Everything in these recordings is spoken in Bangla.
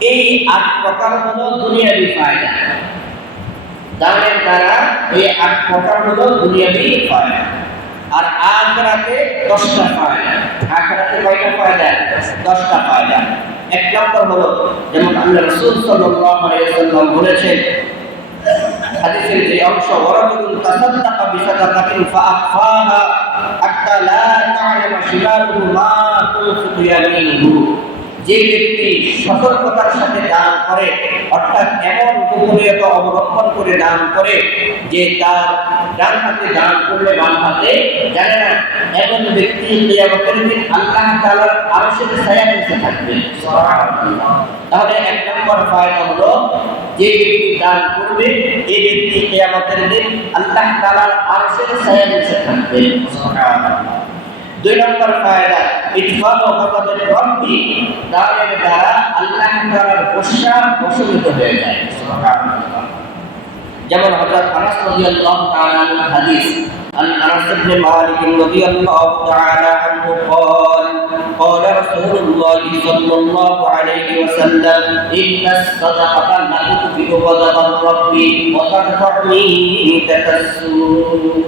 এই আট প্রকার হলো দুনিয়াবি ফায়দা। দানের দ্বারা এই আট প্রকার হলো দুনিয়াবি ফায়দা। আর আখরাতে দশটা ফায়দা। আখরাতে কয়টা ফায়দা? দশটা ফায়দা। এক নম্বর হলো, যেমন আল্লাহ রসুল সাল্লাল্লাহু আলাইহি ওয়াসাল্লাম বলেছেন, হাদিসের যে অংশ, ওয়ারাজুলুন তাসাদ্দাকা বিসাদাকাতিন ফাআখফাহা হাত্তা লা তা'লামা শিমালুহু মা তুনফিকু যে ব্যক্তি সতর্কতার সাথে দান করে, অর্থাৎ এমন গোপনীয়তা অবলম্বন করে দান করে যে তার ডান হাতে দান করলে বাম হাতে জানে না, এমন ব্যক্তি কিয়ামতের দিন আল্লাহ তাআলার আরশের ছায়া নিচে থাকবে। তাহলে এক নম্বর ফায়দা হলো, যে ব্যক্তি দান করবে, এই ব্যক্তি কিয়ামতের দিন আল্লাহ তাআলার আরশের ছায়া নিচে থাকবে। দুই নম্বর ফায়দা ইতফাল হকামের রব্বি দানের দ্বারা আল্লাহ তাআলার গোসা বশীভূত হয়ে যায় যেমন হযরত আনাস রাদিয়াল্লাহু তাআলা আনহু হাদিস عن انس بن مالك رضي الله تعالى عنه قال قال رسول الله صلى الله عليه وسلم ان الصدقه لا تطفئ غضب الرب وترفع ميتة السوء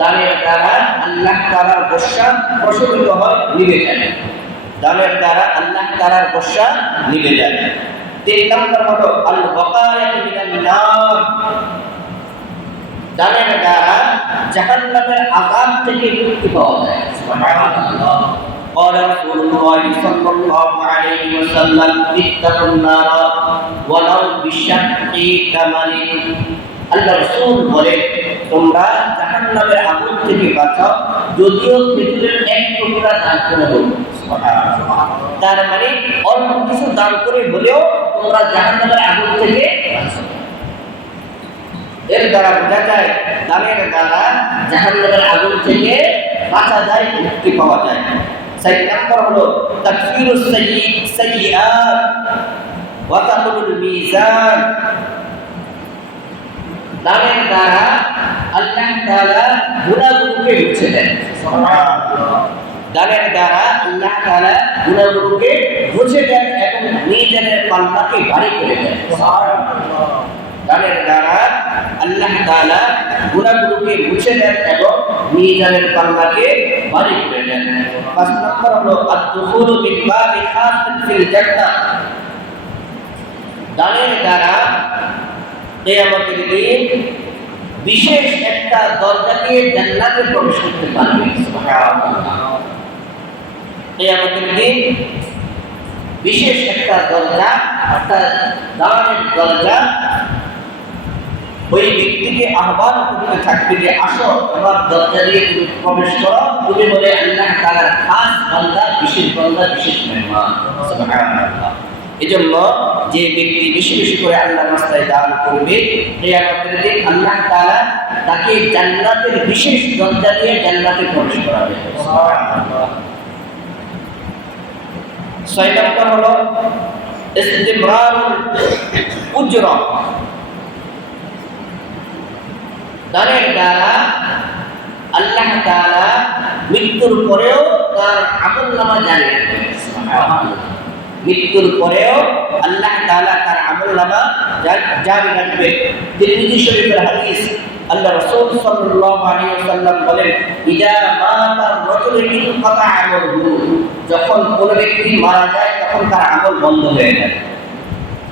দানের দ্বারা আল্লাহ তাআলার গোসা প্রশমিত হয় নিভে যায় দানের দ্বারা আল্লাহ তাআলার গোসা নিভে যায় তিন নম্বর হলো আল ওয়াকায়াতু মিনান নার দানের দ্বারা জাহান্নামের আযাব থেকে মুক্তি পাওয়া যায় সুবহানাল্লাহ قال رسول الله صلى الله عليه وسلم اتقوا النار ولو بشق تمر আল্লাহ রাসূল বলে তোমরা জাহান্নামের আগুন থেকে বাঁচাও, যদিও খেজুরের এক টুকরা দান করে দেবো তার মানে অল্প কিছু দান করে হলেও তোমরা জাহান্নামের আগুন থেকে এর দ্বারা বোঝা যায়, দানের দ্বারা জাহান্নামের আগুন থেকে বাঁচা যায়, মুক্তি পাওয়া যায় সাইড নাম্বার হলো তাকফিরুস সাইয়্যি সাইয়্যাত ওয়া তাকুলুল মিজান। দানের দ্বারা আল্লাহ তাআলা গুনাহগুলোকে মুছে দেন। দানের দ্বারা আল্লাহ তাআলা গুনাহগুলোকে মুছে দেন এবং মিজানের পাল্লাকে ভারী করে দেন। দানের দ্বারা আল্লাহ তাআলা গুনাহগুলোকে মুছে দেন এবং মিজানের পাল্লাকে ভারী করে দেন। পাঁচ নম্বর হলো আদ-দুখুলু মিন বাবি খাসিন ফিল জান্নাহ। দানের দ্বারা কিয়ামতের দিন বিশেষ একটা দরজা দিয়ে জান্নাতে প্রবেশ করতে পারবে। কিয়ামতের দিন বিশেষ একটা দরজা, অর্থাৎ দানের দরজা, ওই ব্যক্তিকে আহ্বান করতে থাকবে যে, আসো আমার দরজা দিয়ে তুমি প্রবেশ করো। তুমি বলে, আল্লাহ তাআলার খাস বান্দা, বিশেষ বান্দা, বিশেষ মেহমান। এজন্য যে ব্যক্তি বেশি বেশি করে আল্লাহর রাস্তায় দান করবে, কিয়ামতের দিন আল্লাহ তাআলা তাকে জান্নাতের বিশেষ দরজা দিয়ে জান্নাতে প্রবেশ করাবে। ছয় নম্বর হলো উজরা। দানের দ্বারা আল্লাহ তাআলা মৃত্যুর পরেও তার আমল নামা রাখবেন। মৃত্যুর পরেও আল্লাহ তালা তার আমল নামা জারি রাখবে। তিরমিজি শরীফের হাদিস আল্লাহ রাসূল সাল্লাল্লাহু আলাইহি ওয়াসাল্লাম বলেন, ইদা মাতা রাজুল ইনকাতা আমলুহু। যখন কোন ব্যক্তি মারা যায়, তখন তার আমল বন্ধ হয়ে যায়।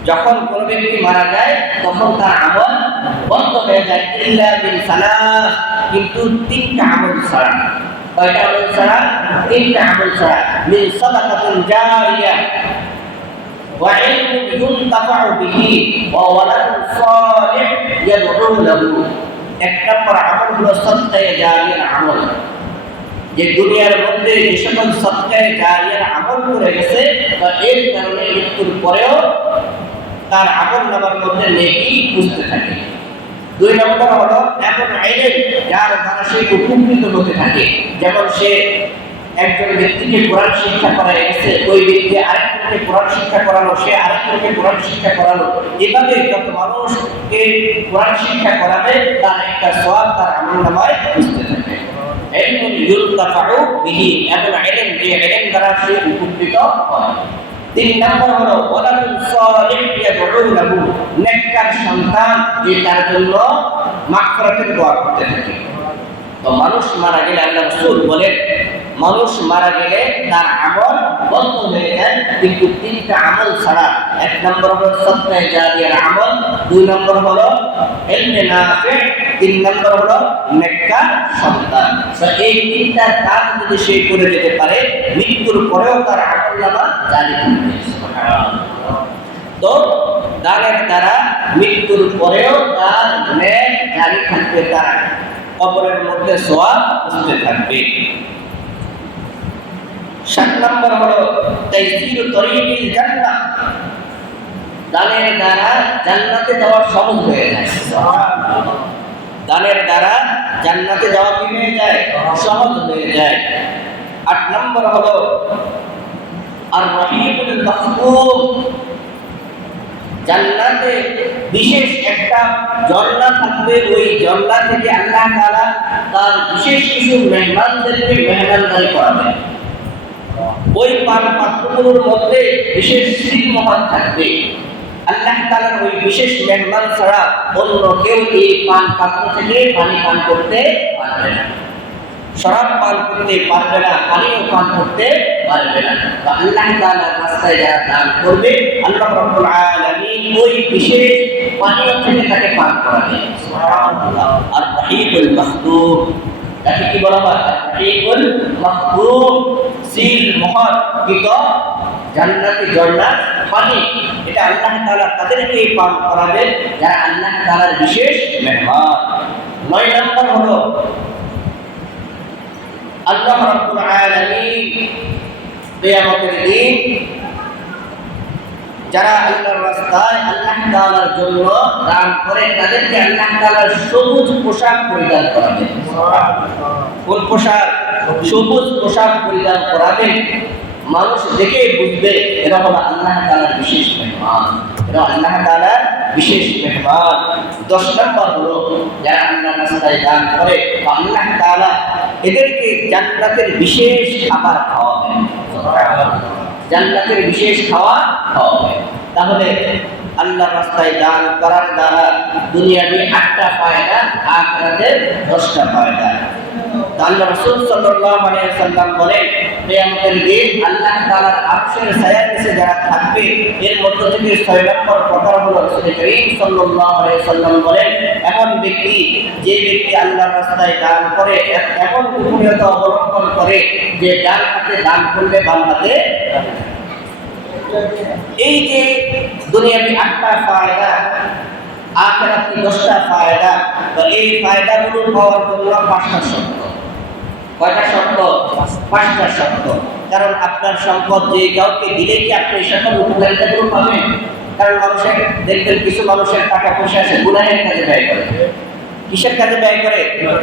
যখন কোন ব্যক্তি মারা যায়, তখন তার আমল বন্ধ হয়ে যায়। ইল্লা মিন সালাহ কিন্তু তিনটা আমল ছাড়া। কয়টা আমল ছাড়া? তিনটা আমল ছাড়া। মিন সাদাকাতুন জারিয়া। ইউনতাফাউ বিহি ওয়া ওয়ালাদুন সালিহ ইয়াদউ লাহু এক নম্বর আমল হলো সদকায়ে জারিয়ার আমল। যে দুনিয়ার মধ্যে যে সকল সদকায়ে জারিয়ার আমল করে গেছে, বা এর কারণে মৃত্যুর পরেও তার আমল নামার মধ্যে নেকি বুঝতে থাকে। দুই নম্বর হলো, এমন আইলেন যার দ্বারা সে উপকৃত হতে থাকে। যেমন সে একজন ব্যক্তিকে কোরআন শিক্ষা করায় গেছে ওই ব্যক্তি আরেকজনকে কোরআন শিক্ষা করালো, সে আরেকজনকে কোরআন শিক্ষা করালো। এভাবে যত মানুষকে কোরআন শিক্ষা করাবে, তার একটা সওয়াব, তার আমল নামায় বুঝতে থাকে বিহি, এমন যে দ্বারা সে উপকৃত হয়। তিন নম্বর হলো ওয়ালাদুন সালিহ ইয়াদউ লাহু নেককার সন্তান যে তার জন্য মাগফিরাতের দোয়া করতে থাকে। মানুষ মারা গেলে আল্লাহ রাসূল বলেন, মানুষ মারা গেলে তার আমল বন্ধ হয়ে যায়, কিন্তু তিনটা আমল ছাড়া, এক নম্বর হলো সত্তায় জারিয়ার আমল, দুই নম্বর হলো ইলমে নাফি, তিন নম্বর হলো নেককার সন্তান এই তিনটা কাজ যদি সে করে যেতে পারে, মৃত্যুর পরেও তার আমল নামা জারি সুবহানাল্লাহ। তো দানের দ্বারা মৃত্যুর পরেও তার ন্যায় জারি থাকবে তার কবরের মধ্যে সোয়াব বুঝতে থাকবে। সাত নম্বর হলো তাইসির তরিকিল জান্নাত দানের দ্বারা জান্নাতে যাওয়া সহজ হয়ে যায়। দানের দ্বারা জান্নাতে যাওয়া কি হয়ে যায়? সহজ হয়ে যায়। আট নম্বর হলো আর রহিমুল মাহবুব জান্নাতে বিশেষ একটা ঝর্ণা থাকবে, ওই ঝর্ণা থেকে আল্লাহ তাআলা তার বিশেষ কিছু মেহমানদেরকে মেহমানদারি করাবেন ওই পান পাত্রগুলোর মধ্যে বিশেষ শ্রী মহান থাকবে। আল্লাহ তাআলার ওই বিশেষ মেহমান ছাড়া অন্য কেউ এই পান পাত্র থেকে পানি পান করতে পারবে না। শরাব পান করতে পারবে না পানিও পান করতে পারবে না। আল্লাহ তাআলার রাস্তায় যারা দান করবে, আল্লাহ রাব্বুল আলামিন ওই বিশেষ পানীয় থেকে তাকে পান করাবে। সুবহানাল্লাহ। আর রহিমুল মাহদুম তাকে কি বলা হয়? রহিমুল মাহদুম সিল মোহর কৃত জান্নাতি ঝর্ণা পানি। এটা আল্লাহ তাআলা তাদেরকে পান করাবে, যারা আল্লাহ তাআলার বিশেষ মেহমান। নয় নম্বর হলো আল্লাহ রাব্বুল আলামিন কিয়ামতের দিন যারা আল্লাহর রাস্তায় আল্লাহ তাআলার জন্য দান করে, তাদেরকে আল্লাহ তাআলার সবুজ পোশাক পরিধান করাবে। কোন পোশাক? সবুজ পোশাক পরিধান করাবে। মানুষ দেখে বুঝবে, এরা হলো আল্লাহ তাআলার বিশেষ মেহমান। এরা আল্লাহ তাআলার বিশেষ মেহমান। দশ নম্বর হলো, যারা আল্লাহ রাস্তায় দান করে আল্লাহ তাআলা এদেরকে জান্নাতের বিশেষ খাবার খাওয়াবেন। জান্নাতের বিশেষ খাওয়া খাওয়াবেন। তাহলে আল্লাহ রাস্তায় দান করার দ্বারা দুনিয়াবি আটটা ফায়দা আখরাতের দশটা পায়দা আল্লাহ আল্লাহ যারা থাকবে, এর মধ্য ব্যক্তি, যে ব্যক্তি রাস্তায় দান করে অবলম্বন করে, যে ডান হাতে দান করলে বাম হাতে এই যে দুনিয়াবি আটটা ফায়দা, আখেরাতি দশটা ফায়দা, তো এই ফায়দাগুলো পাওয়ার জন্য পাঁচটা শর্ত। কয়টা শর্ত পাঁচটা শর্ত কারণ আপনার সম্পদ যে কাউকে দিলে কি আপনি এই সকল উপকারিতাগুলো পাবেন? কারণ মানুষের, দেখবেন কিছু মানুষের টাকা পয়সা আছে, গুনাহের কাজে ব্যয় করে। কিসের কাজে ব্যয় করে?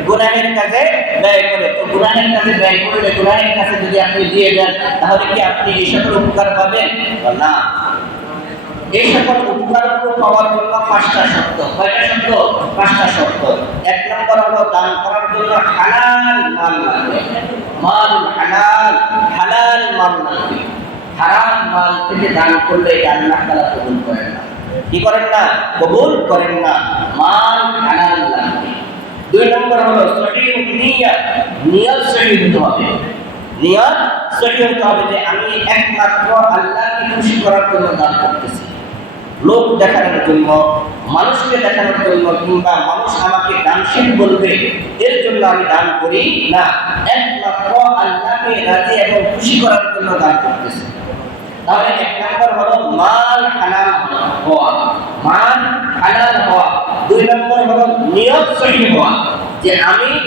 গুনাহের কাজে ব্যয় করে। তো গুনাহের কাজে ব্যয় করলে, গুনাহের কাছে যদি আপনি দিয়ে দেন, তাহলে কি আপনি এই সকল উপকার পাবেন? না। এই সকল উপকারগুলো পাওয়ার জন্য পাঁচটা শর্ত। কয়টা শর্ত? পাঁচটা শর্ত। এক নম্বর হলো দান করার জন্য হালাল মাল লাগবে মাল হালাল হালাল মাল লাগবে হারাম মাল থেকে দান করলে আল্লাহ তাআলা কবুল করেন না। কি করেন না? কবুল করেন না। মাল হালাল লাগবে দুই নম্বর হলো সহিহ নিয়ত। নিয়ত সহিহ হতে হবে। নিয়ত সহিহ হতে হবে যে আমি একমাত্র আল্লাহকে খুশি করার জন্য দান করতেছি। লোক দেখানোর জন্য, মানুষকে দেখানোর জন্য কিংবা মানুষ আমাকে দানশীল বলবে, এর জন্য আমি দান করি না। একমাত্র আল্লাহকে রাজি এবং খুশি করার জন্য দান করতেছি। তাহলে এক নম্বর হলো মাল হালাল হওয়া। মাল হালাল হওয়া। দুই নম্বর হলো নিয়ত সহি হওয়া। যে আমি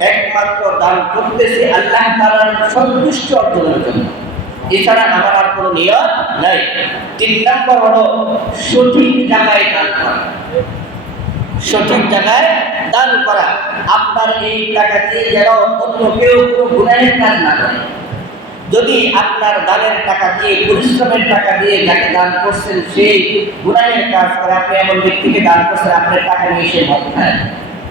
একমাত্র দান করতেছি আল্লাহ তাআলার সন্তুষ্টি অর্জনের জন্য। এছাড়া আমার আর কোনো নিয়ত নাই। তিন নম্বর হলো সঠিক জায়গায় দান করা। সঠিক জায়গায় দান করা। আপনার এই টাকা দিয়ে যেন অন্য কেউ কোনো গুণাহের কাজ না করে। যদি আপনার দানের টাকা দিয়ে, পরিশ্রমের টাকা দিয়ে যাকে দান করছেন, সেই গুণাহের কাজ করে, আপনি এমন ব্যক্তিকে দান করছেন, আপনার টাকা নিয়ে সে মদ খায়।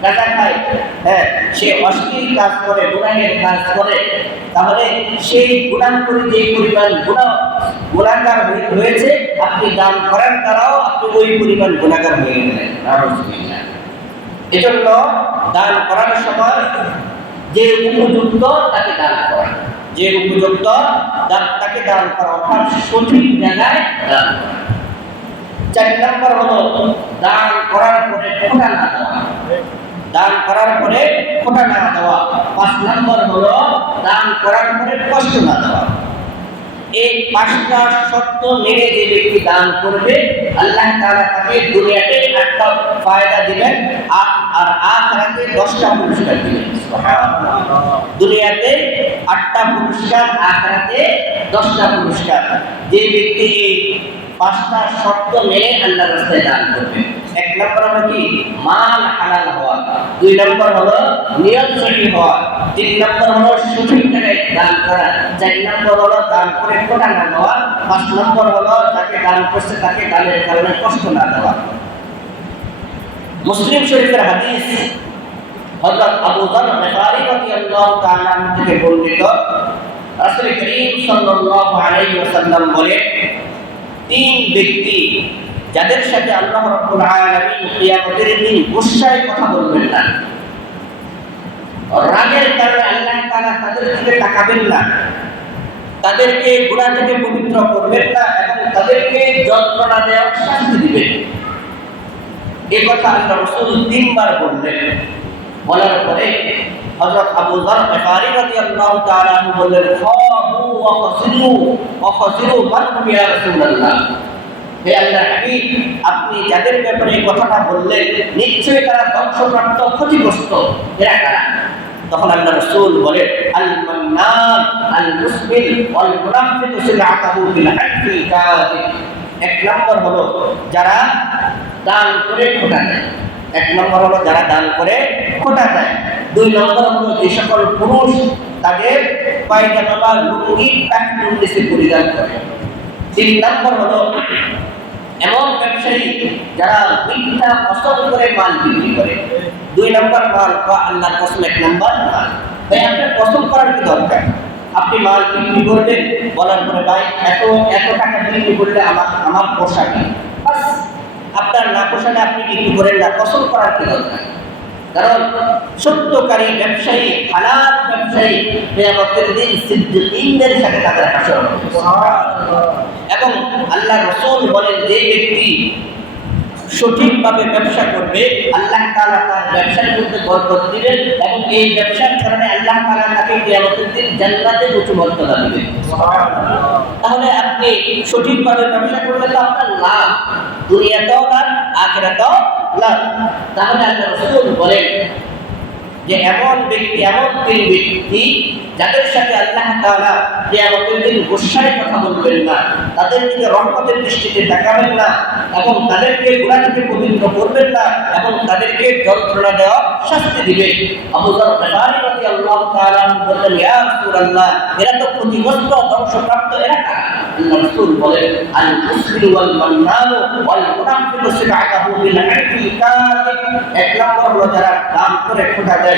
টাকা খায়। হ্যাঁ সে অশ্লীল কাজ করে গুণাহের কাজ করে। তাহলে সেই গুণাহ করে যে পরিমাণ গুণা গুণাকার হয়ে- হয়েছে আপনি দান করার দ্বারাও আপনি ওই পরিমাণ গুণাকার হয়ে গেলেন। এজন্য দান করার সময় যে উপযুক্ত তাকে দান করা। যে উপযুক্ত তাকে দান করা অর্থাৎ সঠিক জায়গায় দান করা। চার নম্বর হলো দান করার পরে খোটা না দেওয়া। দান করার পরে খোটা না দেওয়া। পাঁচ নম্বর হলো দান করার পরে কষ্ট না দেওয়া। এই পাঁচটা শর্ত মেনে যে ব্যক্তি দান করবে, আল্লাহ তাআলা তাকে দুনিয়াতে একটা ফায়দা দিবেন আর আর আখিরাতে দশটা পুরস্কার দিবেন। দুনিয়াতে আটটা পুরস্কার, আখরাতে দশটা পুরস্কার। যে ব্যক্তি এই পাঁচটা শর্ত মেনে আল্লাহ রাস্তায় দান করবে। এক নম্বর হলো কি? মাল হালাল হওয়া। দুই নম্বর হলো নিয়ত সহি হওয়া। তিন নম্বর হলো সঠিক জায়গায় দান করা। চার নম্বর হলো দান করে কোটা না দেওয়া পাঁচ নম্বর হলো যাকে দান করছে তাকে দানের কারণে কষ্ট না দেওয়া। মুসলিম শরীফের হাদিস হযরত আবু যর গফারি রাদিয়াল্লাহু তাআলা থেকে বর্ণিত। রাসূল করিম সাল্লাল্লাহু আলাইহি ওয়াসাল্লাম বলে তিন ব্যক্তি যাদের সাথে আল্লাহ রাব্বুল আলামিন কিয়ামতের দিন গুসায় কথা বলবেন না, রাগের কারণে আল্লাহ তাআলা তাদের দিকে তাকাবেন না, তাদেরকে গুনাহ থেকে পবিত্র করবেন না এবং তাদেরকে যন্ত্রণা দেওয়ার শাস্তি দিবেন। এ কথা আল্লাহ রসুল তিনবার বললেন। বলার পরে হযরত আবু যর গফারি রাদিয়াল্লাহু তাআলা বললেন খাবু ওয়া খাসিরু ওয়া খাসিরু মান ইয়া রাসূলুল্লাহ। হে আল্লাহর হাবিব। আপনি যাদের ব্যাপারে এই কথাটা বললেন, নিশ্চয়ই তারা ধ্বংসপ্রাপ্ত, ক্ষতিগ্রস্ত। এরা তখন আল্লাহ রাসূল বলে আল মান্নান আল মুসবিল ওয়াল মুনাফিকু সিলআতাহু বিল এক নম্বর হলো যারা দান করে খোটা দেয়। এক নম্বর হলো যারা দান করে খোটা দেয়। দুই নম্বর হলো যে সকল পুরুষ তাদের পায়জামা বা লুঙ্গি প্যান্ট পরিধান করে। তিন নম্বর হলো এমন ব্যবসায়ী যারা মিথ্যা পছন্দ করে মাল বিক্রি করে। দুই নম্বর মাল বা আল্লাহর কসম এক নম্বর মাল। ভাই, আপনার পছন্দ করার কি দরকার? আপনি মাল বিক্রি করবেন, বলার পরে, ভাই, এত এত টাকা বিক্রি করলে আমার আমার পোশাক আপনার না পোশাকে আপনি বিক্রি করেন না। পছন্দ করার কি দরকার? কারণ সত্যকারী ব্যবসায়ী হালাল ব্যবসায়ী কিয়ামতের দিন সিদ্দিকীনদের সাথে তাদের হাসর এবং আল্লাহ রসুল বলেন যে ব্যক্তি সঠিকভাবে ব্যবসা করবে আল্লাহ তাআলা তার ব্যবসার মধ্যে বরকত দিবেন এবং এই ব্যবসার কারণে আল্লাহ তাআলা তাকে কিয়ামতের দিন জান্নাতে উঁচু মর্যাদা দিবেন। তাহলে আপনি সঠিকভাবে ব্যবসা করলে তো আপনার লাভ দুনিয়াতেও লাভ আখিরাতেও তাহলে আল্লাহ রসুল বলেন যে এমন ব্যক্তি, এমন তিন ব্যক্তি যাদের সাথে আল্লাহ তাআলা কিয়ামতের দিন গোসায় কথা বলবেন না, তাদের দিকে রহমতের দৃষ্টিতে তাকাবেন না এবং তাদেরকে গুনাহ থেকে পবিত্র করবেন না এবং তাদেরকে যন্ত্রণা দেওয়া শাস্তি দিবে এরা তো ক্ষতিগ্রস্ত, ধ্বংসপ্রাপ্ত হলো যারা দান করে খোটা দেয়।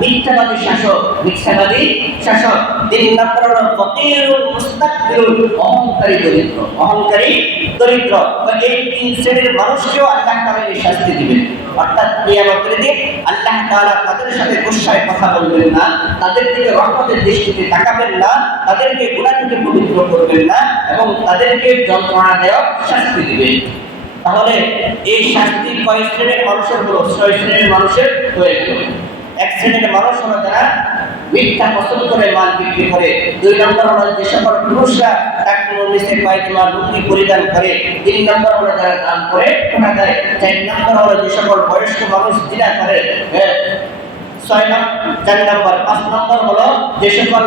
মিথ্যাবাদী শাসক মিথ্যাবাদী শাসক, তিন নম্বর হলো ফকিরুল মুস্তাকবিরুল অহংকারী দরিদ্র। অহংকারী দরিদ্র। এই তিন শ্রেণির মানুষকেও আল্লাহ তাআলা এই শাস্তি দিবেন। অর্থাৎ কিয়ামতের দিন আল্লাহ তাআলা তাদের সাথে গুসায় কথা বলবেন না, তাদের দিকে রহমতের দৃষ্টিতে তাকাবেন না, তাদেরকে গুনাহ থেকে পবিত্র করবেন না এবং তাদেরকে যন্ত্রণা দেওয়া শাস্তি দিবেন। তাহলে এই শাস্তি কয় শ্রেণির মানুষের হলো? ছয় শ্রেণির মানুষের হয়ে গেল। এক মানুষ হলো যারা মিথ্যা পছন্দ করে মাল বিক্রি করে। দুই নম্বর হলো যে সকল পুরুষরা টাকনো নিচে পায়জামা লুঙ্গি পরিধান করে। তিন নম্বর হলো যারা দান করে কোটা দেয় চার নম্বর হলো যে সকল বয়স্ক মানুষ জিনা করে। হ্যাঁ, ছয় নম্বর চার নম্বর, পাঁচ নম্বর হলো যে সকল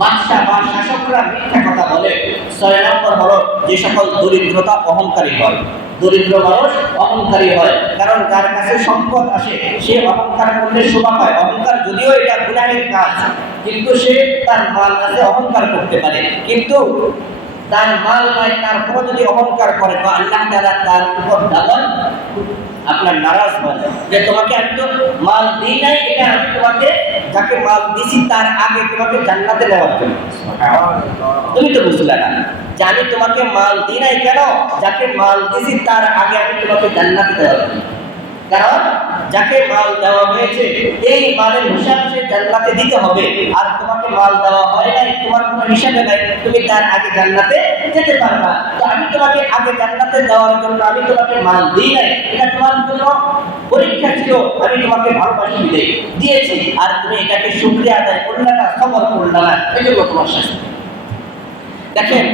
বাদশা বা শাসকরা মিথ্যা কথা বলে, ছয় নম্বর হলো যে সকল দরিদ্রতা অহংকারী হয়। দরিদ্র মানুষ অহংকারী হয়, কারণ যার কাছে সম্পদ আসে। সে অহংকার করলে শোভা পায়। অহংকার যদিও এটা গুনাহের কাজ, কিন্তু সে তার মাল আছে অহংকার করতে পারে। কিন্তু তার মাল নয় তারপর যদি অহংকার করে, তো আল্লাহ তার উপর ডাবল আপনার নারাজ হয়। যে তোমাকে আমি মাল দিই নাই, এটা আমি তোমাকে যাকে মাল দিছি তার আগে তোমাকে জান্নাতে নেওয়ার জন্য। তুমি তো বুঝলে না যে আমি তোমাকে মাল দিই নাই কেন? যাকে মাল দিছি তার আগে আমি তোমাকে জান্নাতে দেওয়ার জন্য। কারণ যাকে মাল দেওয়া হয়েছে, এই মালের হিসাব সে জান্নাতে দিতে হবে। আর তোমাকে মাল দেওয়া হয় নাই, তোমার কোনো হিসাবে নাই, তুমি তার আগে জান্নাতে যেতে পারবা। তো আমি তোমাকে আগে জান্নাতে দেওয়ার জন্য আমি তোমাকে মাল দিই নাই, এটা তোমার জন্য পরীক্ষা ছিল, আমি তোমাকে ভালোবাসি দিলে দিয়েছি। আর তুমি এটাকে শুক্রিয়া আদায় করলে না সবর করলে না এই জন্য তোমার শাস্তি। দেখেন,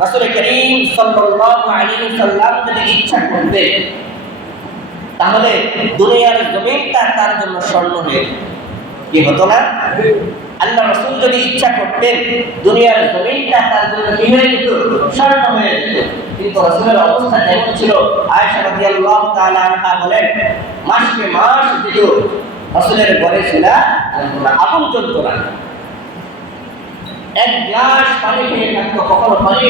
রাসূল করিম সাল্লাল্লাহু আলাইহি সাল্লাম যদি ইচ্ছা করতে তাহলে দুনিয়ার জমিনটা তার জন্য স্বর্ণ হয়ে। কি হতো না? আল্লাহ রসুল যদি ইচ্ছা করতেন, দুনিয়ার জমিনটা তার জন্য কি হয়ে যেত? স্বর্ণ হয়ে যেত। কিন্তু রসুলের অবস্থা যেমন ছিল? আয়েশা রাদিয়াল্লাহু তাআলা আনহা বলেন, মাসকে মাস যেত রসুলের ঘরে ছিল আগুন জ্বলত না। এক গ্লাস পানি খেয়ে থাকতো, কখনো পানি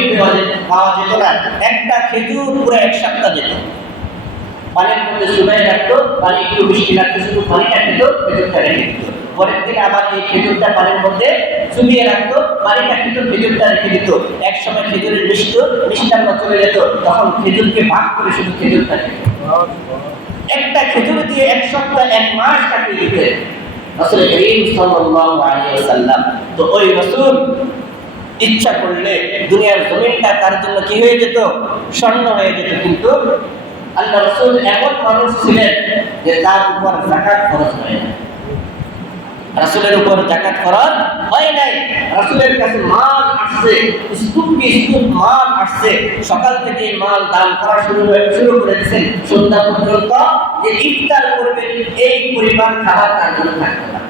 পাওয়া যেত না। একটা খেজুর পুরো এক সপ্তাহ যেত। পানির মধ্যে চুবাই রাখতো পানি একটু বৃষ্টি লাগতো, শুধু পানিটা খেত, খেজুরটা রেখে পরের দিন আবার এই খেজুরটা পানির মধ্যে চুবিয়ে রাখতো পানিটা খেত খেজুরটা রেখে দিত। এক সময় খেজুরের মিষ্ট মিষ্টান্ন চলে যেত, তখন খেজুরকে ভাগ করে শুধু খেজুরটা একটা খেজুর দিয়ে এক সপ্তাহ, এক মাস কাটিয়ে দিতে রাসূল করিম সাল্লাল্লাহু আলাইহি ওয়াসাল্লাম। তো ওই রাসূল ইচ্ছা করলে দুনিয়ার জমিনটা তার জন্য কি হয়ে যেত? স্বর্ণ হয়ে যেত কিন্তু আল্লাহ রসুল এমন মানুষ ছিলেন যে তার উপর জাকাত খরচ হয় উপর জাকাত খরচ হয় নাই। কাছে মাল আসছে, স্তূপ স্তূপ মাল আসছে। সকাল থেকে মাল দান করা শুরু শুরু করে দিয়েছেন। সন্ধ্যা পর্যন্ত যে ইফতার করবেন, এই পরিমাণ খাবার তার জন্য থাকবে না।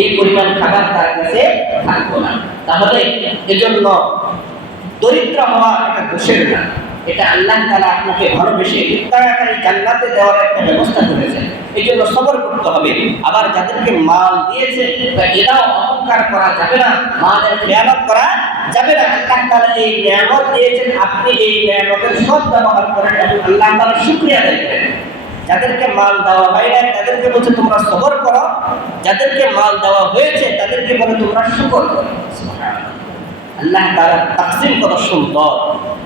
এই পরিমাণ খাবার তার কাছে থাকব না। তাহলে এজন্য দরিদ্র হওয়া একটা দোষের না এটা আল্লাহ তাআলা আপনাকে ভালোবেসে তাড়াতাড়ি জান্নাতে দেওয়ার একটা ব্যবস্থা করেছে এই জন্য সবর করতে হবে। আবার যাদেরকে মাল দিয়েছে, তা এটাও অহংকার করা যাবে না, মালের খেয়ালত করা যাবে না। আল্লাহ তাআলা এই নিয়ামত দিয়েছেন, আপনি এই নিয়ামতের সব ব্যবহার করেন আল্লাহ তাআলা শুকরিয়া আদায় যাদেরকে মাল দেওয়া হয় না তাদেরকে বলছে, তোমরা সবর করো। যাদেরকে মাল দেওয়া হয়েছে, তাদেরকে বলে, তোমরা শুকর করো। আল্লাহ তারা তাকসিম কত সুন্দর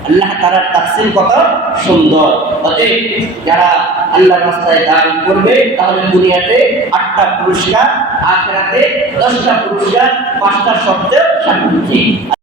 আল্লাহ তারা তাকসিম কত সুন্দর। অতএব যারা আল্লাহর রাস্তায় দান করবে, তাহলে দুনিয়াতে আটটা পুরস্কার, আখেরাতে দশটা পুরস্কার, পাঁচটা শব্দের সাক্ষী